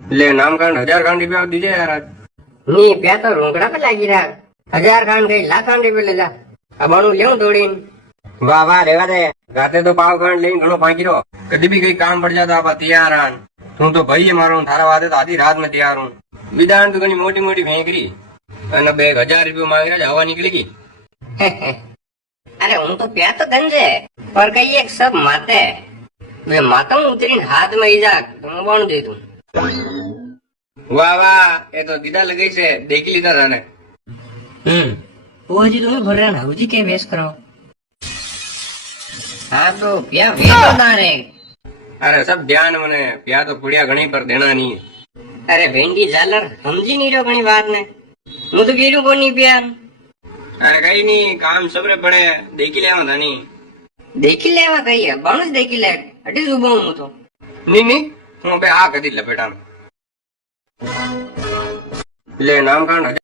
ले नाम कांड 1000 कांड रुपया दीजिए यार आज। ની પ્યા તો રોંકડા પર લાગી રહ્યા 1000 ખાંડ ગઈ લાખ ખાંડ રૂપિયા લેલા આ બાણું લેવું દોડીને वाह वाह रेवा दे राते तो पाव खंड लेकिन घणो फांकी रो कभी भी कई काम पड़ जाता आप तैयार आन तू तो भाई है मारो थारा वादे तो आधी रात में तैयार हूँ विधान तो घनी मोटी मोटी फेंकरी અને બે 1000 રૂપિયા માંગ રહ્યા હવા નીકળી ગઈ अरे હું તો પ્યા તો ગંજે પર કઈ એક સબ માતે वे माता उतरीने हाथ में ईजा હું બાણું દે તું वाह वाह ये तो दीदा लगी से देख लीधा था ने वो हजी तुम्हें भर रहा ना हजी के वेस्ट कराओ हाँ तो प्या वेस्ट ना रे अरे सब ध्यान मने प्या तो पुड़िया घणी पर देना नहीं अरे भेंडी झालर समझी नहीं रहो घणी बात ने હું તો કીધું કોની પ્યા अरे कहीं नहीं काम सबरे पड़े देखी लेवा था नहीं દેખી લેવા કહીએ બાણું જ દેખી લે અઢી ઉભો હું તો नहीं હું બે આ કદી લપેટા ले नाम कांड